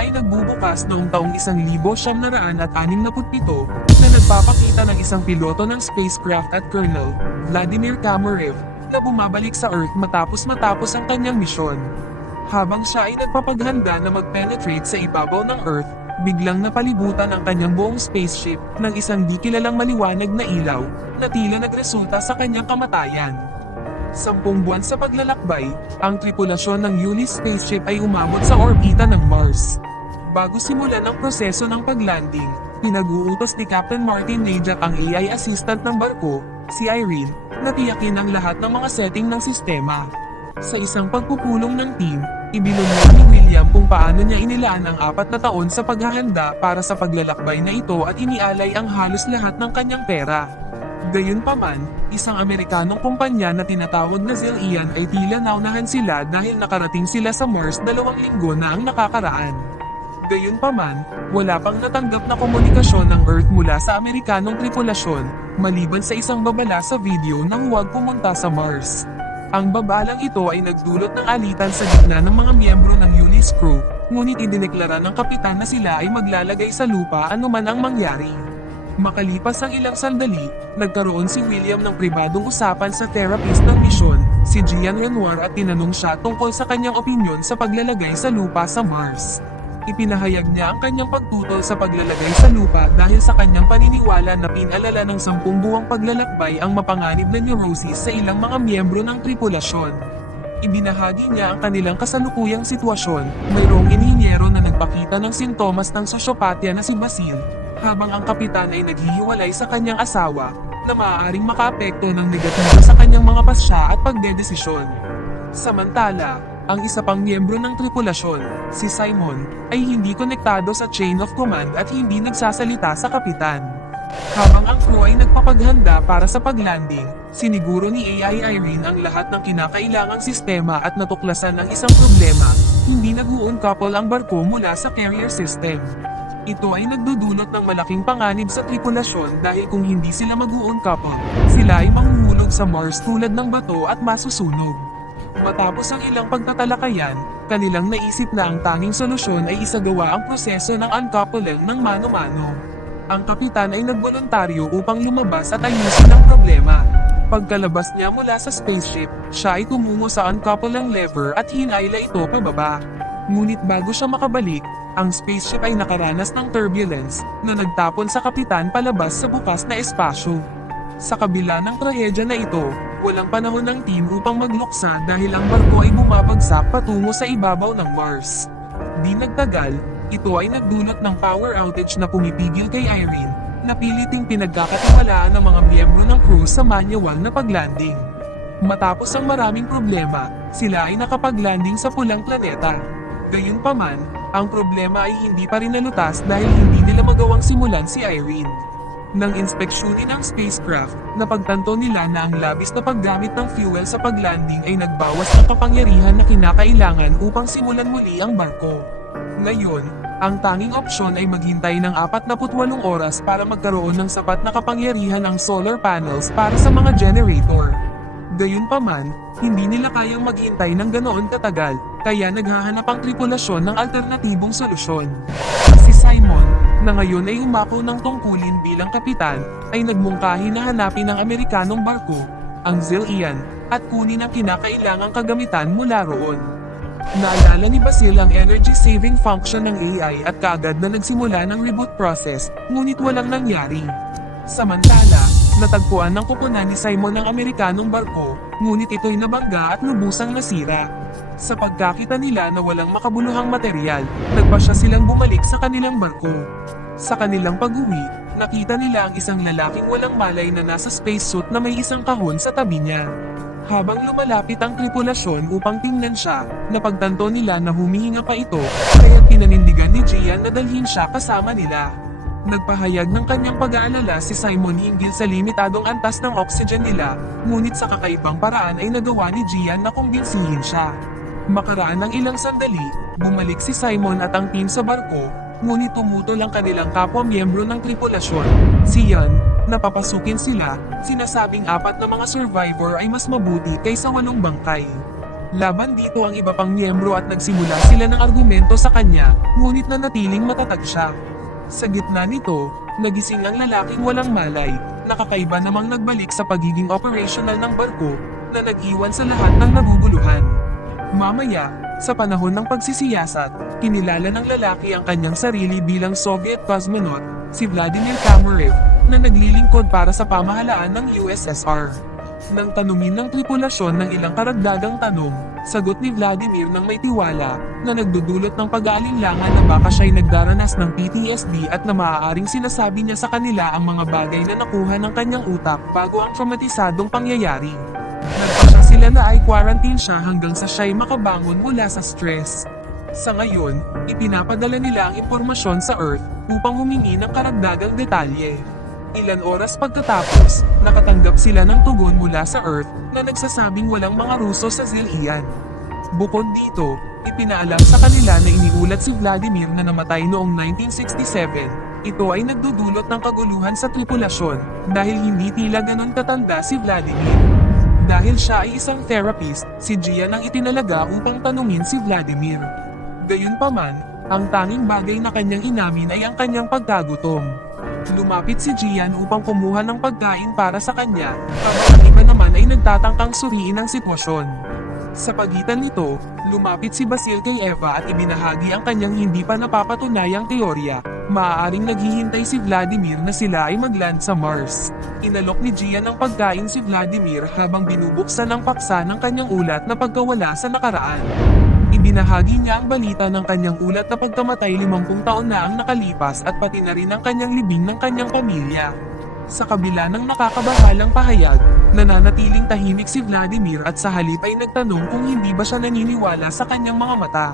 Sila ay nagbubukas noong taong 1967 na nagpapakita ng isang piloto ng spacecraft at Colonel Vladimir Kamarev na bumabalik sa Earth matapos ang kanyang misyon. Habang siya ay nagpapaghanda na mag-penetrate sa ibabaw ng Earth, biglang napalibutan ang kanyang buong spaceship ng isang di kilalang maliwanag na ilaw na tila nagresulta sa kanyang kamatayan. 10 buwan sa paglalakbay, ang tripulasyon ng Ulyss spaceship ay umabot sa orbita ng Mars. Bago simulan ang proseso ng paglanding, pinag-uutos ni Captain Martin Najak ang AI assistant ng barko, si Irene, na tiyakin ang lahat ng mga setting ng sistema. Sa isang pagpupulong ng team, ibinunyag ni William kung paano niya inilaan ang 4 na taon sa paghahanda para sa paglalakbay na ito at inialay ang halos lahat ng kanyang pera. Gayunpaman, isang Amerikanong kumpanya na tinatawag na Zillion ay tila naunahan sila dahil nakarating sila sa Mars 2 linggo na ang nakakaraan. Gayunpaman, wala pang natanggap na komunikasyon ng Earth mula sa Amerikanong tripulasyon, maliban sa isang babala sa video ng huwag pumunta sa Mars. Ang babalang ito ay nagdulot ng alitan sa gitna ng mga miyembro ng Ulyss crew, ngunit idineklara ng kapitan na sila ay maglalagay sa lupa anuman ang mangyari. Makalipas ang ilang sandali, nagkaroon si William ng pribadong usapan sa therapist ng misyon, si Gian Renoir, at tinanong siya tungkol sa kanyang opinyon sa paglalagay sa lupa sa Mars. Ipinahayag niya ang kanyang pagtutol sa paglalagay sa lupa dahil sa kanyang paniniwala na pinalala ng 10 buwang paglalakbay ang mapanganib na neurosis sa ilang mga miyembro ng tripulasyon. Ibinahagi niya ang kanilang kasalukuyang sitwasyon, mayroong inhinyero na nagpakita ng sintomas ng sosyopatya na si Basil, habang ang kapitan ay naghihiwalay sa kanyang asawa, na maaaring makaapekto ng negatibo sa kanyang mga pasya at pagdedesisyon. Samantala, ang isa pang miyembro ng tripulasyon, si Simon, ay hindi konektado sa chain of command at hindi nagsasalita sa kapitan. Habang ang crew ay nagpapaghanda para sa paglanding, siniguro ni AI Irene ang lahat ng kinakailangang sistema at natuklasan ng isang problema, hindi nag-uunkapol ang barko mula sa carrier system. Ito ay nagdudulot ng malaking panganib sa tripulasyon dahil kung hindi sila mag-uunkapol, sila ay manghuhulog sa Mars tulad ng bato at masusunog. Matapos ang ilang pagtatalakayan, kanilang naisip na ang tanging solusyon ay isagawa ang proseso ng uncoupling ng mano-mano. Ang kapitan ay nagboluntaryo upang lumabas at ayusin ang problema. Pagkalabas niya mula sa spaceship, siya ay tumungo sa uncoupling lever at hinayla ito pababa. Ngunit bago siya makabalik, ang spaceship ay nakaranas ng turbulence na nagtapon sa kapitan palabas sa bukas na espasyo. Sa kabila ng trahedya na ito, walang panahon ng team upang magluksa dahil ang barko ay bumabagsak patungo sa ibabaw ng Mars. Di nagtagal, ito ay nagdulot ng power outage na pumipigil kay Irene, na piliting pinagkakatiwalaan ng mga miyembro ng crew sa manual na paglanding. Matapos ang maraming problema, sila ay nakapaglanding sa pulang planeta. Gayunpaman, ang problema ay hindi pa rin nalutas dahil hindi nila magawang simulan si Irene. Nang inspeksyonin ang spacecraft, napagtanto nila na ang labis na paggamit ng fuel sa paglanding ay nagbawas ng kapangyarihan na kinakailangan upang simulan muli ang barko. Ngayon, ang tanging opsyon ay maghintay ng 48 oras para magkaroon ng sapat na kapangyarihan ang solar panels para sa mga generator. Gayunpaman, hindi nila kayang maghintay ng ganoon katagal, kaya naghahanap ang tripulasyon ng alternatibong solusyon. Si Simon, na ngayon ay umako ng tungkulin bilang kapitan, ay nagmungkahi na hanapin ang Amerikanong barko, ang Zillion, at kunin ang kinakailangang kagamitan mula roon. Naalala ni Basil ang energy-saving function ng AI at kaagad na nagsimula ng reboot process, ngunit walang nangyari. Samantala, natagpuan ng kupunan ni Simon ang Amerikanong barko, ngunit ito'y nabangga at lubusang nasira. Sa pagkakita nila na walang makabuluhang material, nagpasya silang bumalik sa kanilang barko. Sa kanilang pag-uwi, nakita nila ang isang lalaking walang malay na nasa spacesuit na may isang kahon sa tabi niya. Habang lumalapit ang tripulasyon upang tingnan siya, napagtanto nila na humihinga pa ito, kaya pinanindigan ni Gian na dalhin siya kasama nila. Nagpahayag ng kanyang pag-aalala si Simon hinggil sa limitadong antas ng oxygen nila, ngunit sa kakaibang paraan ay nagawa ni Gian na kumbinsihin siya. Makaraan ng ilang sandali, bumalik si Simon at ang team sa barko, ngunit tumutol ang kanilang kapwa-miyembro ng tripulasyon, si Ian, napapasukin sila, sinasabing 4 na mga survivor ay mas mabuti kaysa 8 bangkay. Laban dito ang iba pang miyembro at nagsimula sila ng argumento sa kanya, ngunit nanatiling matatag siya. Sa gitna nito, nagising ang lalaking walang malay, nakakaiba namang nagbalik sa pagiging operational ng barko, na nag-iwan sa lahat ng naguguluhan. Mamaya, sa panahon ng pagsisiyasat, kinilala ng lalaki ang kanyang sarili bilang Soviet cosmonaut, si Vladimir Kamarev, na naglilingkod para sa pamahalaan ng USSR. Nang tanungin ng tripulasyon ng ilang karagdagang tanong, sagot ni Vladimir ng may tiwala, na nagdudulot ng pag-aalinlangan na baka siya'y nagdaranas ng PTSD at na maaaring sinasabi niya sa kanila ang mga bagay na nakuha ng kanyang utak bago ang traumatisadong pangyayari. Nagpasya sila na ay quarantine siya hanggang sa siya'y makabangon mula sa stress. Sa ngayon, ipinapadala nila ang impormasyon sa Earth upang humingi ng karagdagang detalye. Ilan oras pagkatapos, nakatanggap sila ng tugon mula sa Earth na nagsasabing walang mga Ruso sa Zilhian. Bukod dito, ipinaalam sa kanila na iniulat si Vladimir na namatay noong 1967. Ito ay nagdudulot ng kaguluhan sa tripulasyon dahil hindi tila ganon katanda si Vladimir. Dahil siya ay isang therapist, si Gian ang itinalaga upang tanungin si Vladimir. Gayunpaman, ang tanging bagay na kanyang inamin ay ang kanyang pagkagutom. Lumapit si Gian upang kumuha ng pagkain para sa kanya, habang ang iba naman ay nagtatangkang suriin ang sitwasyon. Sa pagitan nito, lumapit si Basil kay Eva at ibinahagi ang kanyang hindi pa napapatunayang teorya. Maaaring naghihintay si Vladimir na sila ay mag-land sa Mars. Inalok ni Gian ang pagkain si Vladimir habang binubuksan ang paksa ng kanyang ulat na pagkawala sa nakaraan. Ibinahagi niya ang balita ng kanyang ulat na pagkamatay 50 taon na ang nakalipas at pati na rin ang kanyang libing ng kanyang pamilya. Sa kabila ng nakakabahalang pahayag, nananatiling tahimik si Vladimir at sa halip ay nagtanong kung hindi ba siya naniniwala sa kanyang mga mata.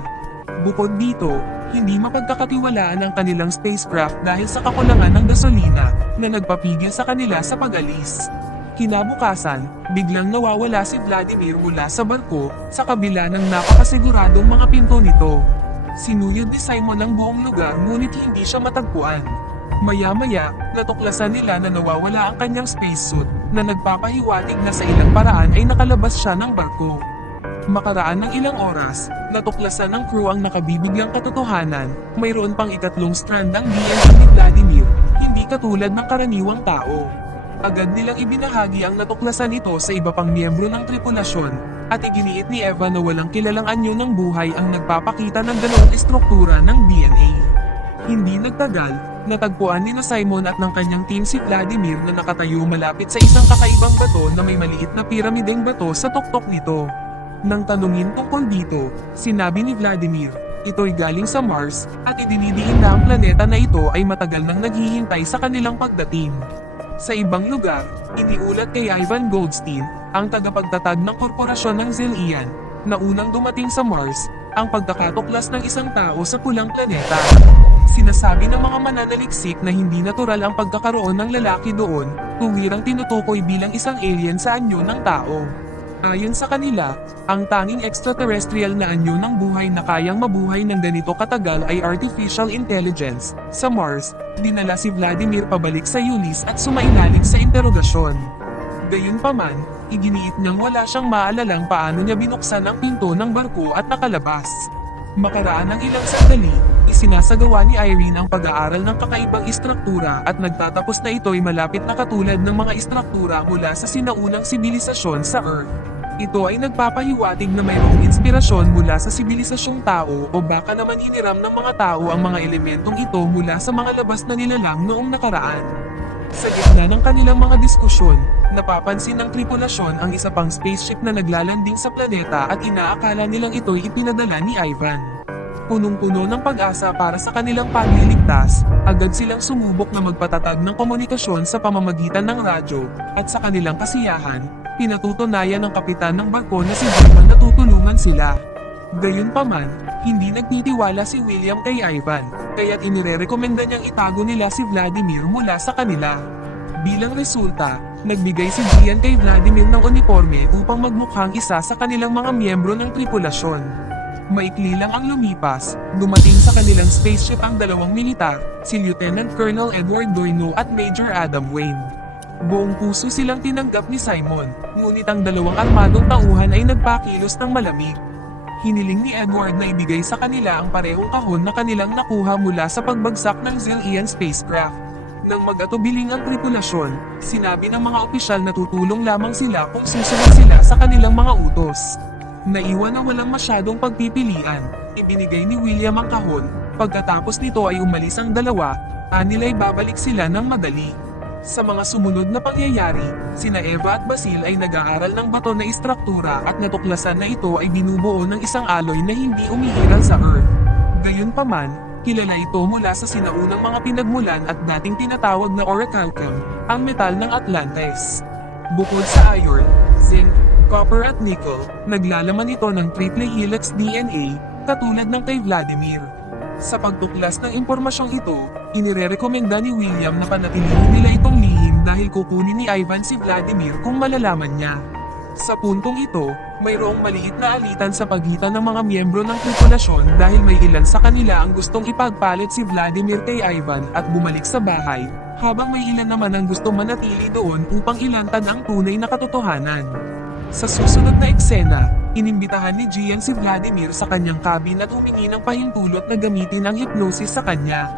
Bukod dito, hindi mapagkakatiwalaan ang kanilang spacecraft dahil sa kakulangan ng gasolina na nagpapigil sa kanila sa pag-alis. Kinabukasan, biglang nawawala si Vladimir mula sa barko sa kabila ng napakasiguradong mga pinto nito. Sinuyod ni Simon ang buong lugar ngunit hindi siya matagpuan. Maya-maya, natuklasan nila na nawawala ang kanyang spacesuit na nagpapahiwatig na sa ilang paraan ay nakalabas siya ng barko. Makaraan ng ilang oras, natuklasan ng crew ang nakabibiglang katotohanan, mayroon pang ikatlong strand ng DNA ni Vladimir, hindi katulad ng karaniwang tao. Agad nilang ibinahagi ang natuklasan ito sa iba pang miyembro ng tripulasyon, at iginiit ni Eva na walang kilalang anyo ng buhay ang nagpapakita ng dalawang estruktura ng DNA. Hindi nagtagal, natagpuan ni Simon at ng kanyang team si Vladimir na nakatayo malapit sa isang kakaibang bato na may maliit na piramideng bato sa tuktok nito. Nang tanungin tungkol dito, sinabi ni Vladimir, ito'y galing sa Mars, at idinidiin na ang planeta na ito ay matagal nang naghihintay sa kanilang pagdating. Sa ibang lugar, iniulat kay Ivan Goldstein, ang tagapagtatag ng korporasyon ng Zilhian, na unang dumating sa Mars, ang pagkakatuklas ng isang tao sa pulang planeta. Sinasabi ng mga mananaliksik na hindi natural ang pagkakaroon ng lalaki doon, tuwirang tinutukoy bilang isang alien sa anyo ng tao. Ayon sa kanila, ang tanging extraterrestrial na anyo ng buhay na kayang mabuhay ng ganito katagal ay artificial intelligence. Sa Mars, dinala si Vladimir pabalik sa Ulis at sumailalim sa interogasyon. Gayunpaman, iginiit niyang wala siyang maalalang paano niya binuksan ang pinto ng barko at nakalabas. Makaraan ng ilang sandali, isinasagawa ni Irene ang pag-aaral ng kakaibang istruktura at nagtatapos na ito'y malapit na katulad ng mga istruktura mula sa sinaunang sibilisasyon sa Earth. Ito ay nagpapahiwatig na mayroong inspirasyon mula sa sibilisasyong tao o baka naman hiniram ng mga tao ang mga elementong ito mula sa mga labas na nilalang noong nakaraan. Sa gitna ng kanilang mga diskusyon, napapansin ng tripulasyon ang isa pang spaceship na naglalanding sa planeta at inaakala nilang ito'y ipinadala ni Ivan. Punong-puno ng pag-asa para sa kanilang pagliligtas, agad silang sumubok na magpatatag ng komunikasyon sa pamamagitan ng radyo, at sa kanilang kasiyahan, pinatutunayan ng kapitan ng barko na si Ivan na tutulungan sila. Gayunpaman, hindi nagtitiwala si William kay Ivan, kaya't inirerekomenda niyang itago nila si Vladimir mula sa kanila. Bilang resulta, nagbigay si Gian kay Vladimir ng uniforme upang magmukhang isa sa kanilang mga miyembro ng tripulasyon. Maikli lang ang lumipas, dumating sa kanilang spaceship ang dalawang militar, si Lieutenant Colonel Edward Doino at Major Adam Wayne. Buong puso silang tinanggap ni Simon, ngunit ang dalawang armadong tauhan ay nagpakilos ng malamig. Hiniling ni Edward na ibigay sa kanila ang parehong kahon na kanilang nakuha mula sa pagbagsak ng Zillian spacecraft. Nang mag-atubiling ang tripulasyon, sinabi ng mga opisyal na tutulong lamang sila kung susunod sila sa kanilang mga utos. Naiwan na walang masyadong pagpipilian, ibinigay ni William ang kahon, pagkatapos nito ay umalis ang dalawa, anila'y babalik sila ng madali. Sa mga sumunod na pangyayari, sina Eva at Basil ay nag-aaral ng bato na istruktura at natuklasan na ito ay binubuo ng isang alloy na hindi umiiral sa Earth. Gayunpaman, kilala ito mula sa sinaunang mga pinagmulan at dating tinatawag na orichalcum, ang metal ng Atlantis. Bukod sa iron, zinc, copper at nickel, naglalaman ito ng triple helix DNA, katulad ng kay Vladimir. Sa pagtuklas ng impormasyong ito, inirerekomenda ni William na panatilihin nila itong lihim dahil kukunin ni Ivan si Vladimir kung malalaman niya. Sa puntong ito, mayroong maliit na alitan sa pagitan ng mga miyembro ng tripulasyon dahil may ilan sa kanila ang gustong ipagpalit si Vladimir kay Ivan at bumalik sa bahay, habang may ilan naman ang gustong manatili doon upang ilantad ang tunay na katotohanan. Sa susunod na eksena, inimbitahan ni Gian si Vladimir sa kanyang cabin at humingi ng pahintulot na gamitin ang hypnosis sa kanya.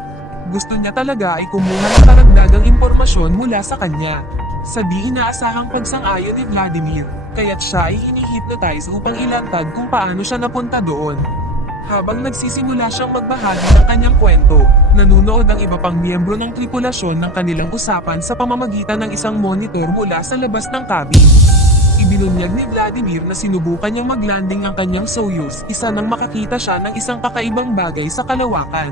Gusto niya talaga ay kumuha ng karagdagang impormasyon mula sa kanya. Sa di inaasahang pagsang-ayon ni Vladimir, kaya't siya ay hini-hypnotize upang ilantad kung paano siya napunta doon. Habang nagsisimula siyang magbahagi ng kanyang kwento, nanunood ang iba pang miyembro ng tripulasyon ng kanilang usapan sa pamamagitan ng isang monitor mula sa labas ng cabin. Ibinunyag ni Vladimir na sinubukan niyang maglanding ang kanyang Soyuz isa nang makakita siya ng isang kakaibang bagay sa kalawakan.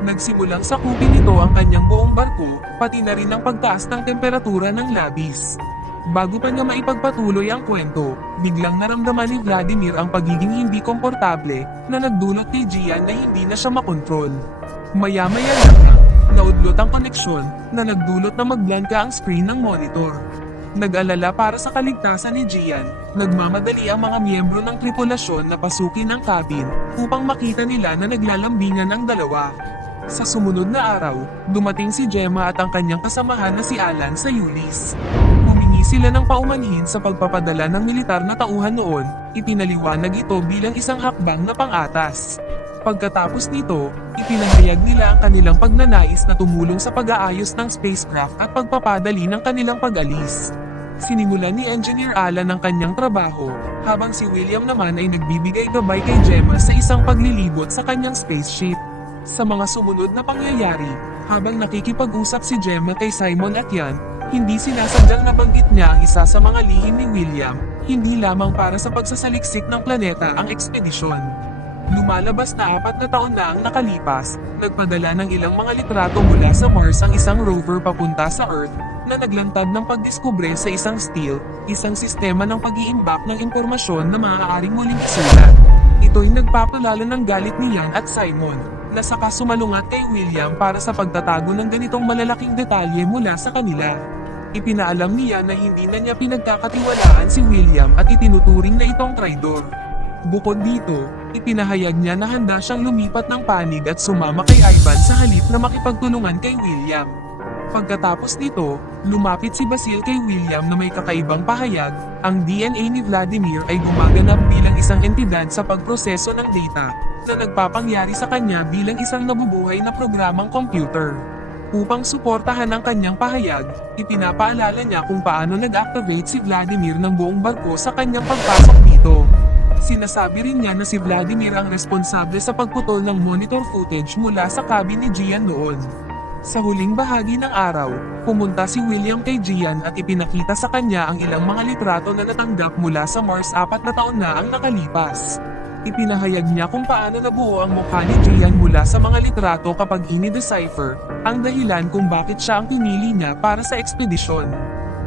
Nagsimulang sakupin nito ang kanyang buong barko, pati na rin ang pagtaas ng temperatura ng labis. Bago pa niya maipagpatuloy ang kwento, biglang naramdaman ni Vladimir ang pagiging hindi komportable na nagdulot kay Gian na hindi na siya makontrol. Maya-maya lang, naudlot ang koneksyon na nagdulot na magblanka ang screen ng monitor. Nag-alala para sa kaligtasan ni Gian, nagmamadali ang mga miyembro ng tripulasyon na pasukin ang cabin upang makita nila na naglalambingan ang dalawa. Sa sumunod na araw, dumating si Gemma at ang kanyang kasamahan na si Alan sa Ulysse. Humingi sila ng paumanhin sa pagpapadala ng militar na tauhan noon, ipinaliwanag ito bilang isang hakbang na pang-atas. Pagkatapos nito, ipinahayag nila ang kanilang pagnanais na tumulong sa pag-aayos ng spacecraft at pagpapadali ng kanilang pag-alis. Sinimulan ni Engineer Alan ang kanyang trabaho, habang si William naman ay nagbibigay gabay kay Gemma sa isang paglilibot sa kanyang spaceship. Sa mga sumunod na pangyayari, habang nakikipag-usap si Gemma kay Simon at Jan, hindi sinasadyang nabanggit niya ang isa sa mga lihim ni William, hindi lamang para sa pagsasaliksik ng planeta ang ekspedisyon. Lumalabas na 4 na taon na ang nakalipas, nagpadala ng ilang mga litrato mula sa Mars ang isang rover papunta sa Earth, na naglantad ng pagdiskubre sa isang STEEL, isang sistema ng pag-iimbak ng impormasyon na maaaring muling isulat. Ito'y nagpapalala ng galit ni Jan at Simon, na saka sumalungat kay William para sa pagtatago ng ganitong malalaking detalye mula sa kanila. Ipinaalam niya na hindi na niya pinagkakatiwalaan si William at itinuturing na itong traidor. Bukod dito, ipinahayag niya na handa siyang lumipat ng panig at sumama kay Ivan sa halip na makipagtulungan kay William. Pagkatapos nito, lumapit si Basil kay William na may kakaibang pahayag, ang DNA ni Vladimir ay gumaganap bilang isang entidad sa pagproseso ng data, na nagpapangyari sa kanya bilang isang nabubuhay na programang computer. Upang suportahan ang kanyang pahayag, ipinapaalala niya kung paano nag-activate si Vladimir ng buong barko sa kanyang pagpasok dito. Sinasabi rin niya na si Vladimir ang responsable sa pagputol ng monitor footage mula sa cabin ni Gian noon. Sa huling bahagi ng araw, pumunta si William kay Gian at ipinakita sa kanya ang ilang mga litrato na natanggap mula sa Mars 4 na taon na ang nakalipas. Ipinahayag niya kung paano nabuo ang mukha ni Gian mula sa mga litrato kapag ini-decipher, ang dahilan kung bakit siya ang pinili niya para sa ekspedisyon.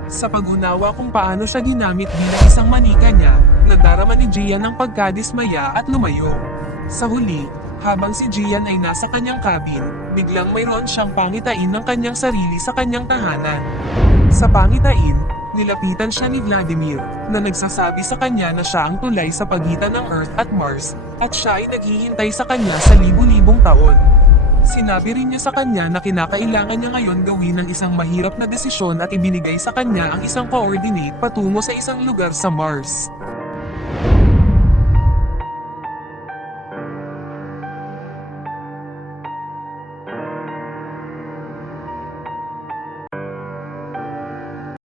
Sa pag-unawa kung paano siya ginamit bilang isang manika niya, nadarama ni Gian ang pagkadismaya at lumayo. Sa huli, habang si Gian ay nasa kanyang cabin, biglang mayroon siyang pangitain ng kanyang sarili sa kanyang tahanan. Sa pangitain, nilapitan siya ni Vladimir, na nagsasabi sa kanya na siya ang tulay sa pagitan ng Earth at Mars, at siya ay naghihintay sa kanya sa libu-libong taon. Sinabi rin niya sa kanya na kinakailangan niya ngayon gawin ang isang mahirap na desisyon at ibinigay sa kanya ang isang coordinate patungo sa isang lugar sa Mars.